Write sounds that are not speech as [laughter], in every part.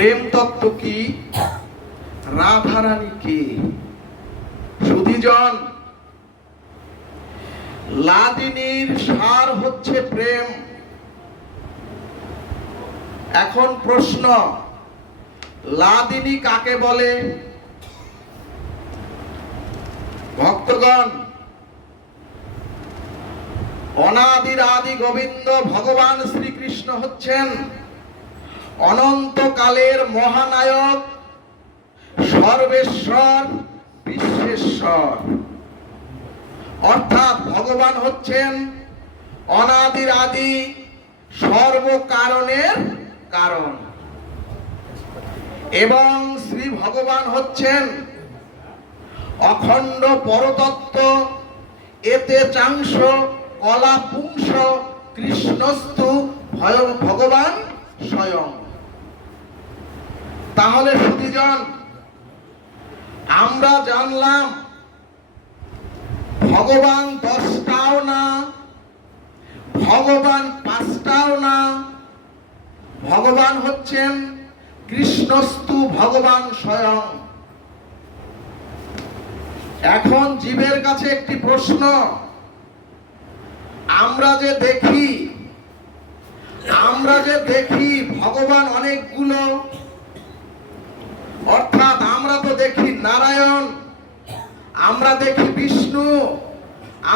প্রেম তত্ত্ব কি? রাধারানী কে? সুধীজন, লাদিনীর সার হচ্ছে প্রেম। এখন প্রশ্ন, লাদিনী কাকে বলে? ভক্তগণ অনাদির আদি গোবিন্দ ভগবান শ্রীকৃষ্ণ হচ্ছেন। অনন্তকালের মহানায়ক সর্বেশ্বর বিশ্বেশ্বর। অর্থাৎ ভগবান হচ্ছেন অনাদির আদি সর্বকারণের কারণ। এবং শ্রী ভগবান হচ্ছেন অখণ্ড পরতত্ত্ব, এতে চাংশ, কলা, পুংস, কৃষ্ণস্তু, ভয় ভগবান স্বয়ং। তাহলে সুধীজন আমরা জানলাম ভগবান দশটাও না, ভগবান পাঁচটাও না, ভগবান হচ্ছেন কৃষ্ণস্তু ভগবান স্বয়ং। এখন জীবের কাছে একটি প্রশ্ন, আমরা যে দেখি, আমরা যে দেখি ভগবান অনেকগুলো অর্থাৎ আমরা তো দেখি নারায়ণ, আমরা দেখি বিষ্ণু,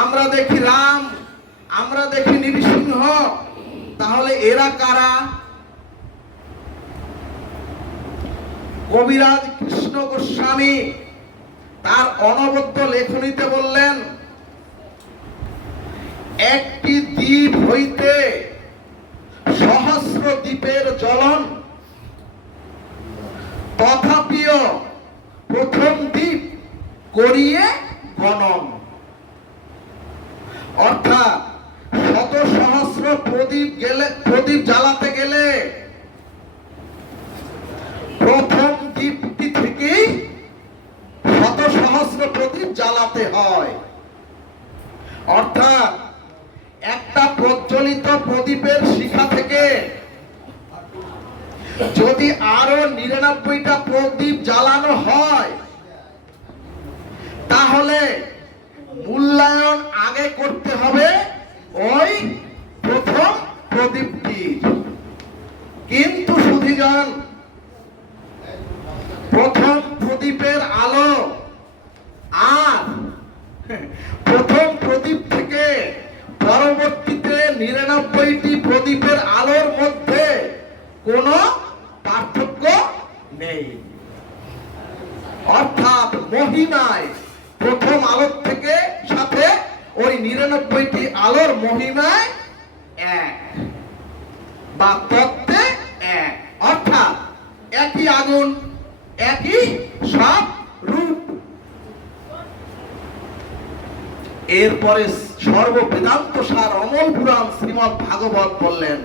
আমরা দেখি রাম, আমরা দেখি নৃসিংহ। তাহলে এরা কারা? কবিরাজ কৃষ্ণ গোস্বামী, তার অনবদ্য লেখনীতে বললেন, একটি দ্বীপ হইতে সহস্র দ্বীপের জ্বলন তথাপিও প্রথম দ্বীপ করিয়ে গণন। অর্থাৎ শত সহস্র প্রদীপ গেলে প্রদীপ জ্বালাতে গেলে প্রথম দ্বীপটি থেকেই শত সহস্র প্রদীপ জ্বালাতে হয় অর্থাৎ একটা প্রজ্বলিত প্রদীপের শিখা থেকে যদি আরও নিরানব্বইটা প্রদীপ জ্বালানো হয় তাহলে মূল্যায়ন আগে করতে হবে ওই প্রথম প্রদীপটির কিন্তু সুধীজন প্রথম প্রদীপের আলো আর প্রথম প্রদীপ থেকে পরবর্তীতে নিরানব্বইটি প্রদীপের আলোর মধ্যে কোনো পার্থক্য নেই। অর্থাৎ মহিমায় প্রথম আলোর থেকে সাথে ওই নিরানব্বইটি আলোর মহিমায় এক বা তত্ত্বে এক। অর্থাৎ একই আগুন, একই সব রূপ এরপরে সর্ববেদান্ত সার অমল পুরাণ শ্রীমৎ ভাগবত বললেন,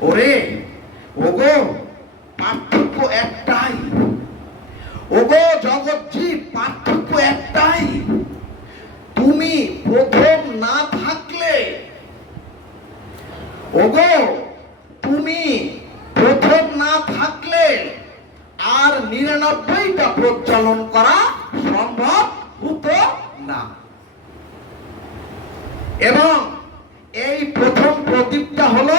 ওরে, ওগো, পার্থক্য একটাই, ওগো জগৎজীব পার্থক্য একটাই, তুমি প্রথম না থাকলে, ওগো, তুমি প্রথম না থাকলে আর নিরানব্বইটা প্রচলন করা সম্ভব হতো না এবং এই প্রথম প্রদীপটা হলো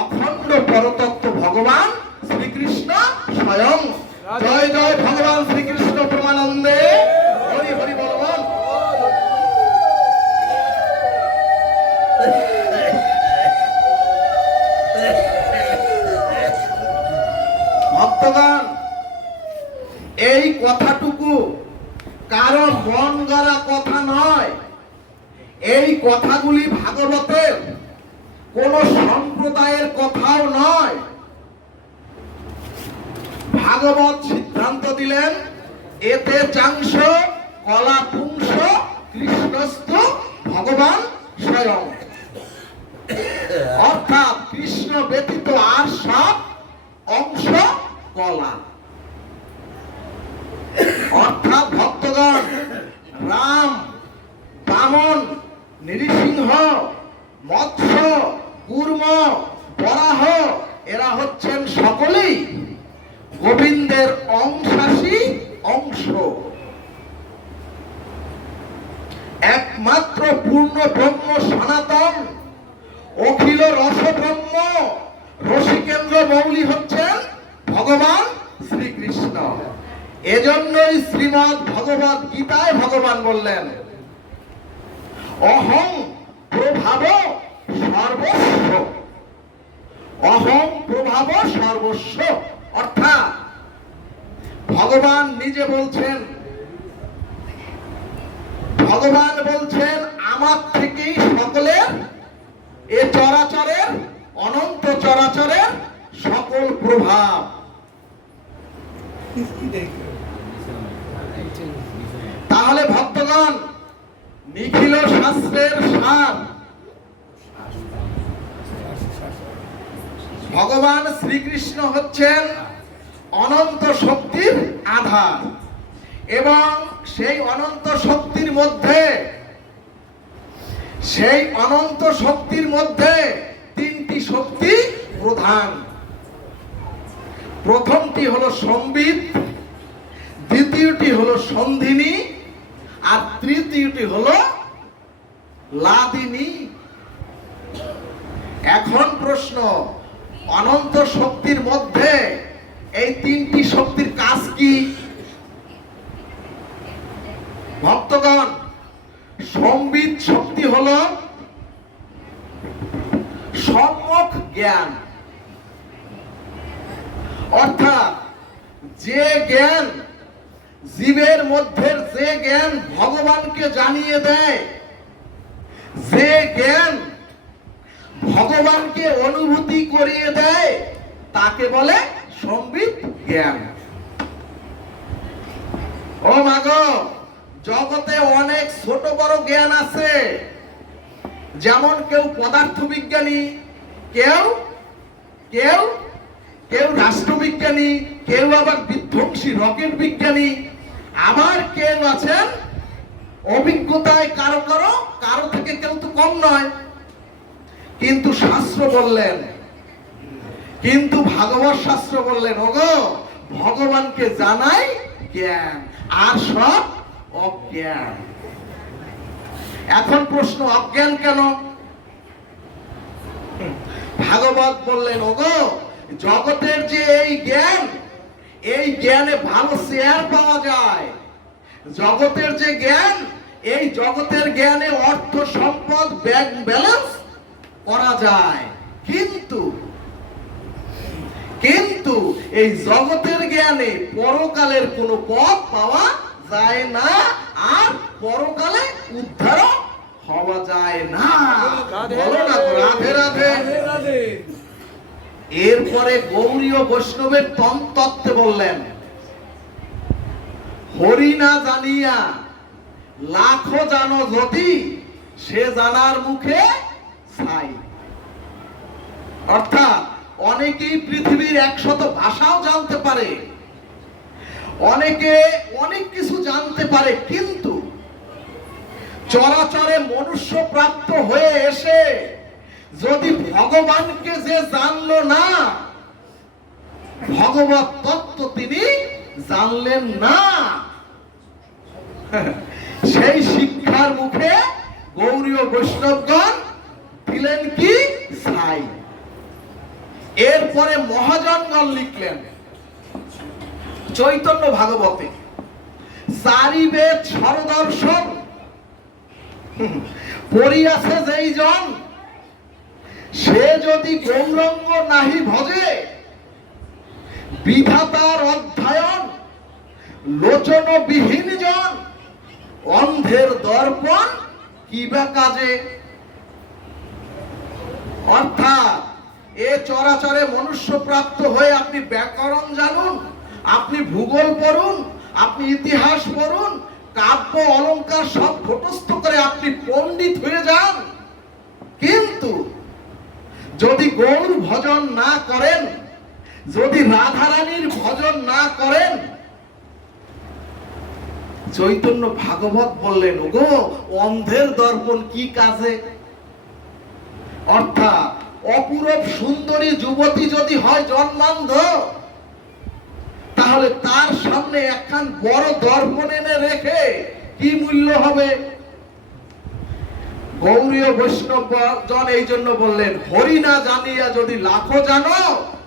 অখণ্ড পরতত্ত্ব ভগবান শ্রীকৃষ্ণ স্বয়ং। জয় জয় ভগবান শ্রীকৃষ্ণ প্রমানন্দে। হরি হরি বলবান ভক্তগণ, এই কথাটুকু কারও মন গড়া কথা নয়। এই কথাগুলি ভাগবতের কোন সম্প্রদায়ের কথাও নয়। ভাগবত সিদ্ধান্ত দিলেন, এতে চাংশ, কলা, পুংস, কৃষ্ণস্থ, ভগবান স্বয়ং। অর্থাৎ কৃষ্ণ ব্যতীত আর সব অংশ কলা। অর্থাৎ ভক্তগণ, রাম, বামন নৃসিংহ, মৎস্য কুর্ম বরাহ, এরা হচ্ছেন সকলেই গোবিন্দের অংশাসী অংশ। একমাত্র পূর্ণ ব্রহ্ম সনাতন, অখিল রস ব্রহ্ম রসিকেন্দ্র মৌলি হচ্ছেন ভগবান শ্রীকৃষ্ণ। এজন্যই শ্রীমৎ ভগবত গীতায় ভগবান বললেন অহং প্রভাব সর্বস্ব। অহং প্রভাব সর্বস্ব। অর্থাৎ ভগবান নিজে বলছেন ভগবান বলছেন আমার থেকেই সকলের এ চরাচরের অনন্ত চরাচরের সকল প্রভাব। তাহলে ভক্তগণ নিখিল শাস্ত্রের সার। ভগবান শ্রীকৃষ্ণ হচ্ছেন অনন্ত শক্তির আধার এবং সেই অনন্ত শক্তির মধ্যে, সেই অনন্ত শক্তির মধ্যে তিনটি শক্তি প্রধান। প্রথমটি হলো সম্বিত, দ্বিতীয়টি হলো সন্ধিনী আর তৃতীয়টি হলো লাদিনী। এখন প্রশ্ন, অনন্ত শক্তির মধ্যে এই তিনটি শক্তির কাজ কি? ভক্তগণ সম্বিত শক্তি হলো সম্যক জ্ঞান। অর্থাৎ যে জ্ঞান জীবের মধ্যে যে জ্ঞান ভগবানকে জানিয়ে দেয়, যে জ্ঞান ভগবানকে অনুভূতি করিয়ে দেয়, তাকে বলে সম্বিত জ্ঞান। ও মাগো জগতে অনেক ছোট বড় জ্ঞান আছে। যেমন কেউ পদার্থ বিজ্ঞানী কেউ কেউ কেউ রাষ্ট্রবিজ্ঞানী, কেউ আবার বিধ্বংসী রকেট বিজ্ঞানী আবার কেউ আছেন? অভিজ্ঞতায় কারও কারও কারও থেকে কেউ তো কম নয়। কিন্তু শাস্ত্র বললেন, কিন্তু ভাগবত শাস্ত্র বললেন, ওগো, ভগবানকে জানাই জ্ঞান, আর সব অজ্ঞান। এখন প্রশ্ন, অজ্ঞান কেন? ভাগবত বললেন, ওগো, জগতের যে এই জ্ঞান এই জ্ঞানে ভালো শেয়ার পাওয়া যায়। জগতের যে জ্ঞান, এই জগতের জ্ঞানে অর্থ, সম্পদ ব্যাংক ব্যালেন্স করা যায়। কিন্তু কিন্তু এই জগতের জ্ঞানে পরকালের কোনো পথ পাওয়া যায় না, আর পরকালে উদ্ধার হওয়া যায় না। বলো না রাধে রাধে। এরপরে গৌরীয় বৈষ্ণবের তত্ত্বে বললেন, হরি না জানিয়া লাখো জানো যদি সে জানার মুখে ছাই। অর্থাৎ অনেকেই পৃথিবীর একশত ভাষাও জানতে পারে, অনেকে অনেক কিছু জানতে পারে, কিন্তু চরাচরে মনুষ্য প্রাপ্ত হয়ে এসে যদি ভগবানকে যে জানলো না, ভগবত তত্ত্ব তিনি জানলেন না। [laughs] সেই শিক্ষার মুখে গৌরীয় বৈষ্ণবগণ দিলেন কি? ছাই এরপরে মহাজনগণ লিখলেন, চৈতন্য ভাগবতে চারি বেদ সরদর্শন [laughs] পড়িয়াছে যেই জন সে যদি গৌরঙ্গ নাহি ভজে, বিধাতার অধ্যয়ন লোচন বিহীন জন, অন্ধের দর্পণ কিবা কাজে? অর্থাৎ এ চরাচরে মনুষ্য প্রাপ্ত হয়ে আপনি ব্যাকরণ জানুন, আপনি ভূগোল পড়ুন, আপনি ইতিহাস পড়ুন, কাব্য অলংকার সব ঘটস্থ করে আপনি পণ্ডিত হয়ে যান। কিন্তু যদি গৌর ভজন না করেন, যদি রাধারানীর ভজন না করেন, চৈতন্য ভাগবত বললেন, ওগো, অন্ধের দর্পণ কি কাজে? অর্থাৎ অপূরব সুন্দরী যুবতী যদি হয় জন্মান্ধ, তাহলে তার সামনে একখান বড় দর্পণ এনে রেখে কি মূল্য হবে? গৌরীয় বৈষ্ণব জন এই জন্য বললেন হরি না জানিয়া যদি লাখো জানো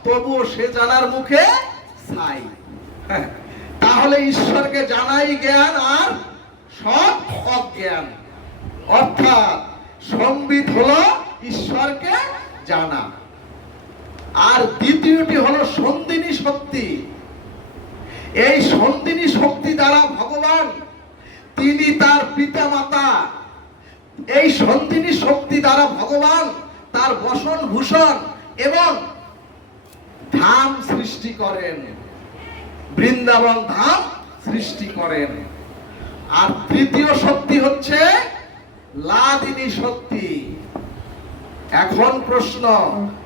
তবুও সে জানার মুখে ছাই। হ্যাঁ, তাহলে ঈশ্বরকে জানাই জ্ঞান আর সব অজ্ঞান। অর্থাৎ সম্বিত হলো ঈশ্বরকে জানা। আর দ্বিতীয়টি হলো সন্দিনী শক্তি। এই সন্দিনী শক্তি দ্বারা ভগবান তিনি তার পিতা মাতা এই সন্দিনী শক্তি দ্বারা ভগবান তার বসন ভূষণ এবং ধাম সৃষ্টি করেন। বৃন্দাবন ধাম সৃষ্টি করেন। আর তৃতীয় শক্তি হচ্ছে লাদিনী শক্তি। এখন প্রশ্ন,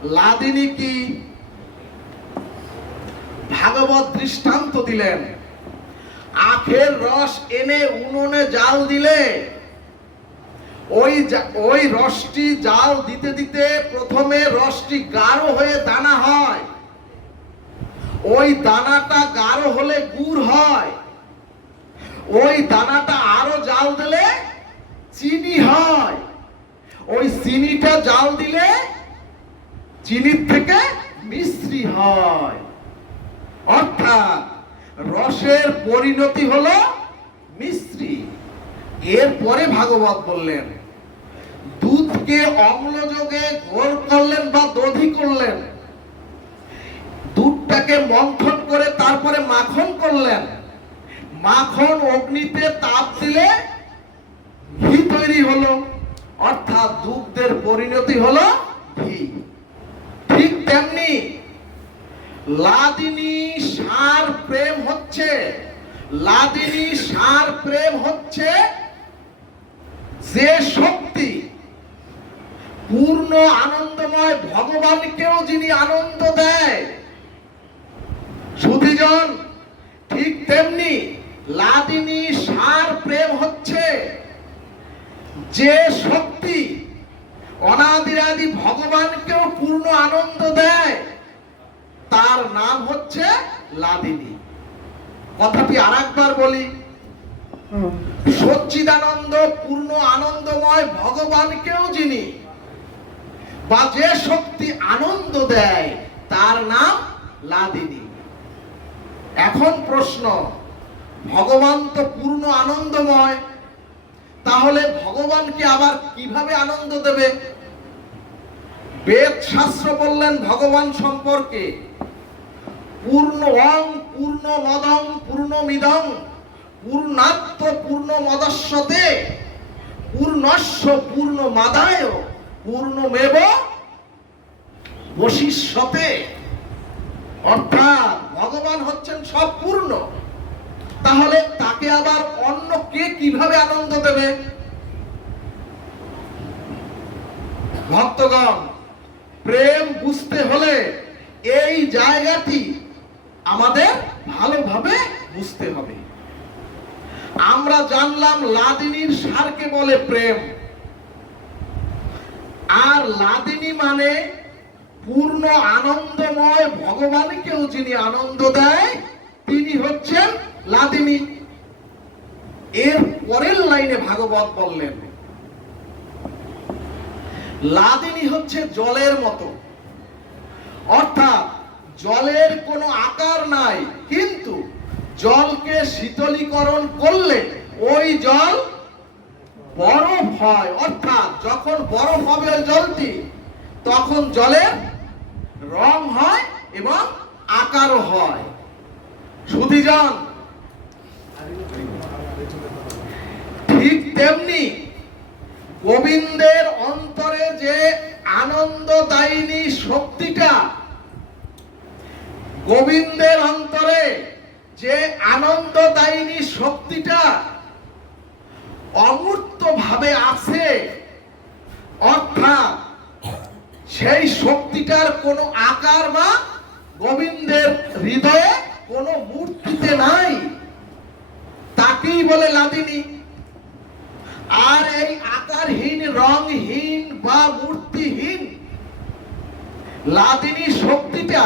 লাদিনী কি? ভাগবত দৃষ্টান্ত দিলেন। আখের রস এনে উনুনে জাল দিলে ওই ওই রসটি জাল দিতে দিতে প্রথমে রসটি গাঢ় হয়ে দানা হয়। ওই দানাটা গাঢ় হলে গুড় হয়। ওই দানাটা আরও জাল দিলে চিনি হয়। ওই চিনিটা জাল দিলে চিনির থেকে মিশ্রি হয়। অর্থাৎ রসের পরিণতি হলো মিশ্রি এরপরে ভাগবত বললেন দুধকে অম্লযোগে ঘোল করলেন বা দধি করলেন। দুধটাকে মন্থন করে তারপরে মাখন করলেন। মাখন অগ্নিতে তাপ দিলে ঘি তৈরি হলো, অর্থাৎ দুগ্ধের পরিণতি হলো ঘি। ঠিক তেমনি লাদিনী সার প্রেম হচ্ছে, লাদিনী সার প্রেম হচ্ছে যে শক্তি পূর্ণ আনন্দময় ভগবানকেও যিনি আনন্দ দেয়। সুধীজন ঠিক তেমনি লাদিনী সার প্রেম হচ্ছে। যে শক্তি অনাদিরাদি ভগবানকেও পূর্ণ আনন্দ দেয় তার নাম হচ্ছে লাদিনী। কথাটি আর একবার বলি সচ্চিদানন্দ পূর্ণ আনন্দময় ভগবানকেও যিনি বা যে শক্তি আনন্দ দেয়, তার নাম লাদিনী। এখন প্রশ্ন, ভগবান তো পূর্ণ আনন্দময়, তাহলে ভগবানকে আবার কীভাবে আনন্দ দেবে? বেদ শাস্ত্র বললেন ভগবান সম্পর্কে, পূর্ণ অং, পূর্ণ মদং, পূর্ণ মিদং, পূর্ণাত্ম, পূর্ণ মদস্যতে, পূর্ণস্য, পূর্ণ মাদায়। পূর্ণমেব বশিষ্যতে। অর্থাৎ ভগবান হচ্ছেন সব পূর্ণ। তাহলে তাকে আবার অন্য কে কীভাবে আনন্দ দেবে? ভক্তগণ, প্রেম বুঝতে হলে এই জায়গাটি আমাদের ভালোভাবে বুঝতে হবে। আমরা জানলাম লাদিনীর সারকে বলে প্রেম। আর লাদিনী মানে পূর্ণ আনন্দময় ভগবানকেও যিনি আনন্দ দেয়, তিনি হচ্ছেন লাদিনী। এর পরের লাইনে ভাগবত বললেন, লাদিনী হচ্ছে জলের মতো। অর্থাৎ জলের কোনো আকার নাই, কিন্তু জলকে শীতলীকরণ করলে ওই জল বরফ হয়, অর্থাৎ যখন বরফ হবে ওই জলটি, তখন জলের রং হয় এবং আকারও হয়। সুধীজন ঠিক তেমনি গোবিন্দের অন্তরে যে আনন্দদায়িনী শক্তিটা, গোবিন্দের অন্তরে যে আনন্দদায়িনী শক্তিটা অমূর্ত ভাবে আছে। অর্থাৎ সেই শক্তিটার কোনো আকার বা গোবিন্দের হৃদয়ে কোনো মূর্তিতে নাই। তাকেই বলে লাদিনী আর এই আকারহীন রংহীন বা মূর্তিহীন লাদিনী শক্তিটা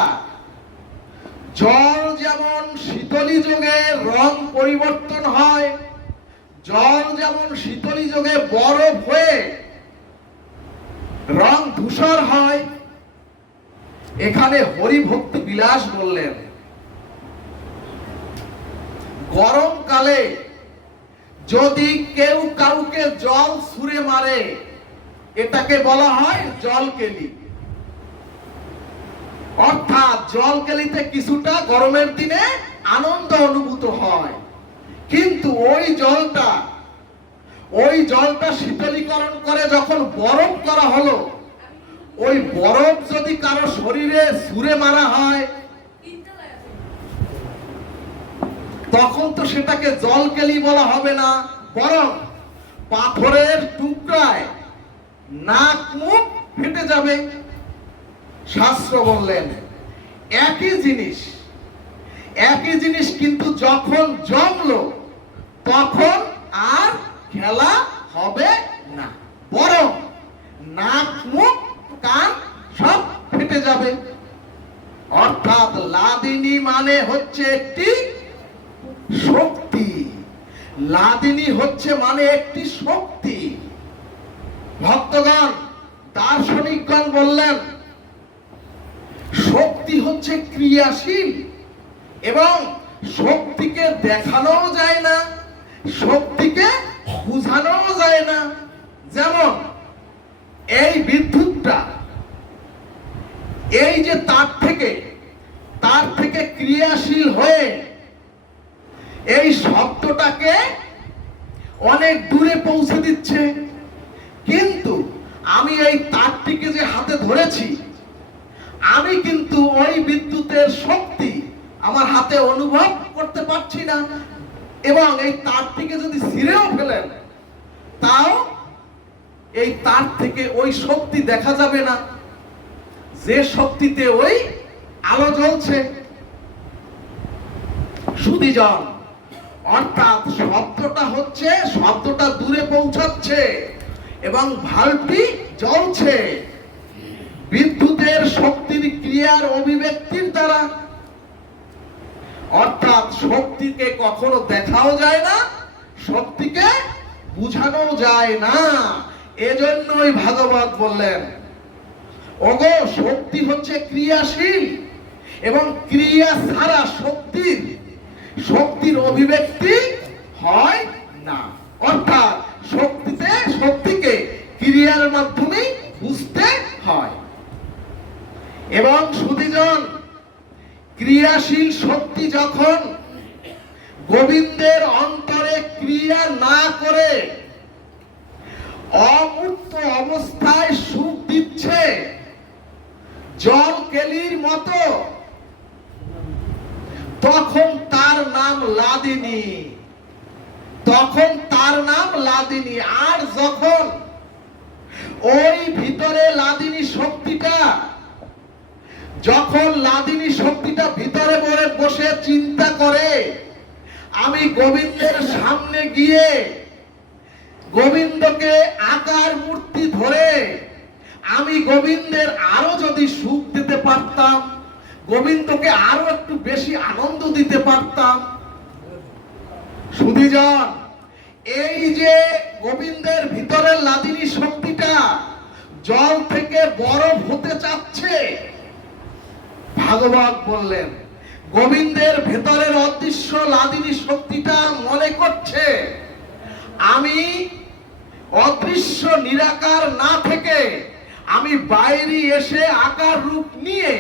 জল যেমন শীতলী যুগে রং পরিবর্তন হয় জল যেমন শীতলী যোগে বরফ হয়ে রং ধূসর হয়, এখানে হরিভক্তি বিলাস বললেন। গরমকালে যদি কেউ কাউকে জল ছুঁড়ে মারে, এটাকে বলা হয় জল কেলি অর্থাৎ জল কেলিতে কিছুটা গরমের দিনে আনন্দ অনুভূত হয়। কিন্তু ওই জলটা ওই জলটা শীতলীকরণ করে যখন বরফ করা হলো, ওই বরফ যদি কারও শরীরে সুরে মারা হয়, তখন তো সেটাকে জল কেলি বলা হবে না, বরং পাথরের টুকরায় নাক মুখ ফেটে যাবে। শাস্ত্র বললেন, একই জিনিস একই জিনিস কিন্তু যখন জমলো তখন আর খেলা হবে না। বরং নাক মুখ কান সব ফেটে যাবে। অর্থাৎ লাদিনী মানে হচ্ছে একটি শক্তি। লাদিনী হচ্ছে মানে একটি শক্তি। ভক্তগণ, দার্শনিকগণ বললেন, শক্তি হচ্ছে ক্রিয়াশীল এবং শক্তিকে দেখানো যায় না। শক্তিকে বুঝানো যায় না। যেমন, এই বিদ্যুৎটা, এই যে তার থেকে তার থেকে ক্রিয়াশীল হয়ে এই শব্দটাকে অনেক দূরে পৌঁছে দিচ্ছে। কিন্তু আমি এই তারটিকে যে হাতে ধরেছি, আমি কিন্তু ওই বিদ্যুতের শক্তি আমার হাতে অনুভব করতে পারছি না। এবং এই তারটিকে যদি ছিঁড়েও ফেলেন, তাও এই তার থেকে ওই শক্তি দেখা যাবে না। যে শক্তিতে ওই আলো জ্বলছে সুদীজন অর্থাৎ শব্দটা হচ্ছে, শব্দটা দূরে পৌঁছাচ্ছে এবং ভালটি জ্বলছে। বিদ্যুতের শক্তির ক্রিয়ার অভিব্যক্তির দ্বারা অর্থাৎ শক্তিকে কখনো দেখাও যায় না, শক্তিকে বুঝানো যায় না। এজন্যই ভাগবত বললেন, ওগো, শক্তি হচ্ছে ক্রিয়াশীল এবং ক্রিয়া ছাড়া শক্তির শক্তির অভিব্যক্তি হয় না। অর্থাৎ শক্তিতে শক্তিকে ক্রিয়ার মাধ্যমে বুঝতে হয়। এবং সুদীজন ক্রিয়াশীল শক্তি যখন গোবিন্দের অন্তরে ক্রিয়া না করে, অমূর্ত অবস্থায় সুখ দিচ্ছে জল কেলির মতো, তখন তার নাম লাদিনী। তখন তার নাম লাদিনী। আর যখন ওই ভিতরে লাদিনী শক্তিটা যখন লাদিনী শক্তিটা ভিতরে বলে বসে চিন্তা করে, আমি গোবিন্দের সামনে গিয়ে গোবিন্দকে আকার মূর্তি ধরে আমি গোবিন্দের আরও যদি সুখ দিতে পারতাম, গোবিন্দকে আরও একটু বেশি আনন্দ দিতে পারতাম। সুধীজন, এই যে গোবিন্দের ভিতরের লাদিনী শক্তিটা জল থেকে বরফ হতে চাচ্ছে ভাগবত বললেন, গোবিন্দের ভেতরের অদৃশ্য লাদিনী শক্তিটা মনে করছে। আমি অদৃশ্য নিরাকার না থেকে আমি বাইরে এসে আকার রূপ নিয়ে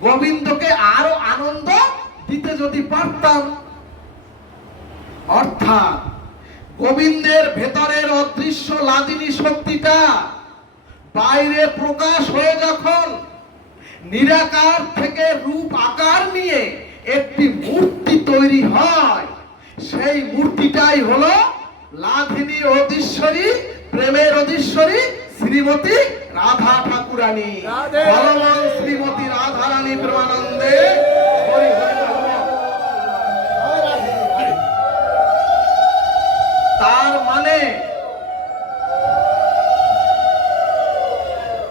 গোবিন্দকে আরও আনন্দ দিতে যদি পারতাম। অর্থাৎ গোবিন্দের ভেতরের অদৃশ্য লাদিনী শক্তিটা বাইরে প্রকাশ হয়ে যখন নিরাকার থেকে রূপ আকার নিয়ে একটি মূর্তি তৈরি হয় সেই মূর্তিটাই হলো লাধিনী অধীশ্বরী প্রেমের অধীশ্বরী শ্রীমতী রাধা ঠাকুরানী। শ্রীমতী রাধারানী প্রেমানন্দে হরি হরি বল। তার মানে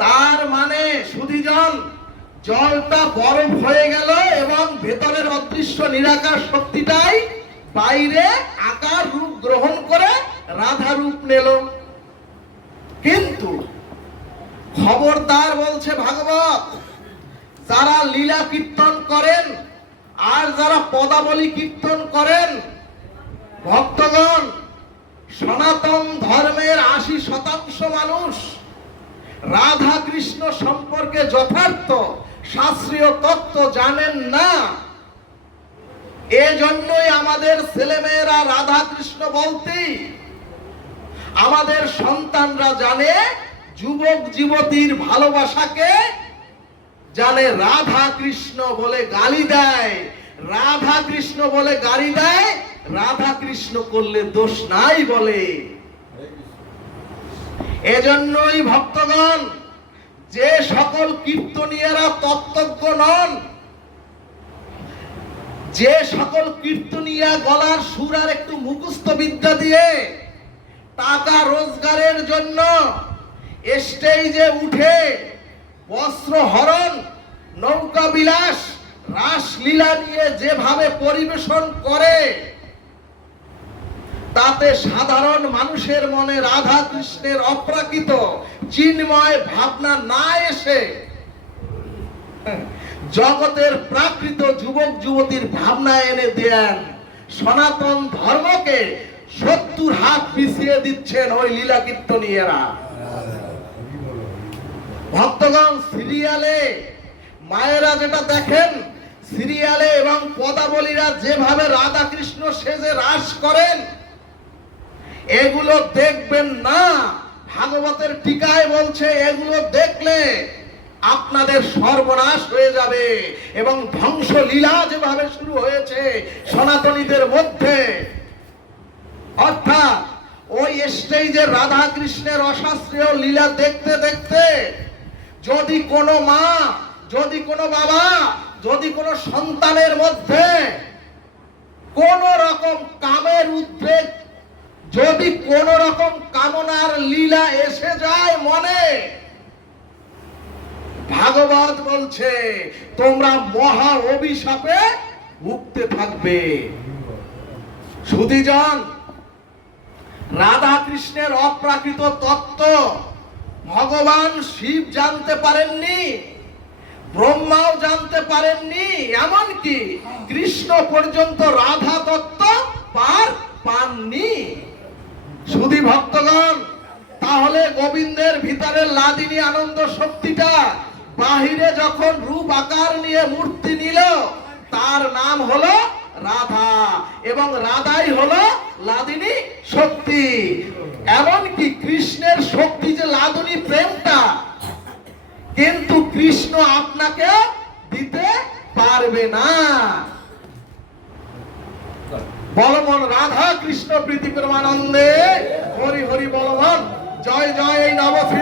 তার মানে সুধীজন অদৃশ্য নিরাকার শক্তিটাই বাইরে আকার রূপ গ্রহণ করে রাধা রূপ নিল কিন্তু খবরদার বলছে ভাগবত যারা লীলা কীর্তন করেন আর যারা পদাবলী কীর্তন করেন ভক্তগণ সনাতন ধর্মের আশি শতাংশ মানুষ রাধা কৃষ্ণ সম্পর্কে যথার্থ শাস্ত্রীয় তত্ত্ব জানেন না। এজন্যই আমাদের ছেলেমেয়েরা রাধা কৃষ্ণ বলতেই আমাদের সন্তানরা জানে যুবক যুবতীর ভালোবাসাকে, জানে রাধা কৃষ্ণ বলে গালি দেয় রাধা কৃষ্ণ বলে গালি দেয় রাধা কৃষ্ণ করলে দোষ নাই বলে। এজন্যই ভক্তগণ, যে সকল কীর্তনীয়রা তত্ত্বজ্ঞ নন যে সকল কীর্তনিয়া গলার সুর আর একটু মুখস্থ বিদ্যা দিয়ে টাকা রোজগারের জন্য স্টেজে উঠে বস্ত্র হরণ, নৌকা বিলাস, রাসলীলা নিয়ে যেভাবে পরিবেশন করে, তাতে সাধারণ মানুষের মনে রাধা কৃষ্ণের অপ্রাকৃত চিন্ময় ভাবনা না এসে জগতের প্রাকৃত যুবক যুবতীর ভাবনা এনে দেন। সনাতন ধর্মকে সত্তর হাত পিছিয়ে দিচ্ছেন ওই লীলা কীর্তনীয়রা। ভক্তগণ, সিরিয়ালে মায়েরা যেটা দেখেন, সিরিয়ালে এবং পদাবলীরা যেভাবে রাধা কৃষ্ণ সেজে রাস করেন, এগুলো দেখবেন না। ভাগবতের টিকায় বলছে, এগুলো দেখলে আপনাদের সর্বনাশ হয়ে যাবে এবং ধ্বংস লীলা যেভাবে শুরু হয়েছে, সনাতনীদের মধ্যে, অর্থাৎ ওই স্টেজে রাধা কৃষ্ণের অশাস্ত্রীয় লীলা দেখতে দেখতে যদি কোনো মা, যদি কোনো বাবা, যদি কোনো সন্তানের মধ্যে কোন রকম কামের উদ্বেগ, যদি কোন রকম কামনার লীলা এসে যায় মনে ভাগবত বলছে, তোমরা মহা অভিশাপে ভুগতে থাকবে। সুদীজন রাধা কৃষ্ণের অপ্রাকৃত তত্ত্ব ভগবান শিব জানতে পারেননি, ব্রহ্মাও জানতে পারেননি, এমনকি কৃষ্ণ পর্যন্ত রাধা তত্ত্ব পার পাননি। সুধী ভক্তগণ, তাহলে গোবিন্দের ভিতরে লাদিনী আনন্দ শক্তিটা বাহিরে যখন রূপ আকার নিয়ে মূর্তি নিল, তার নাম হলো রাধা এবং রাধাই হলো লাদিনী শক্তি। এমনকি কৃষ্ণের শক্তি যে লাদিনী প্রেমটা, কিন্তু কৃষ্ণ আপনাকে দিতে পারবে না। বলমন, রাধা কৃষ্ণ প্রীতি প্রেমানন্দে। হরি হরি বলমন, জয় জয় এই নবশ্রী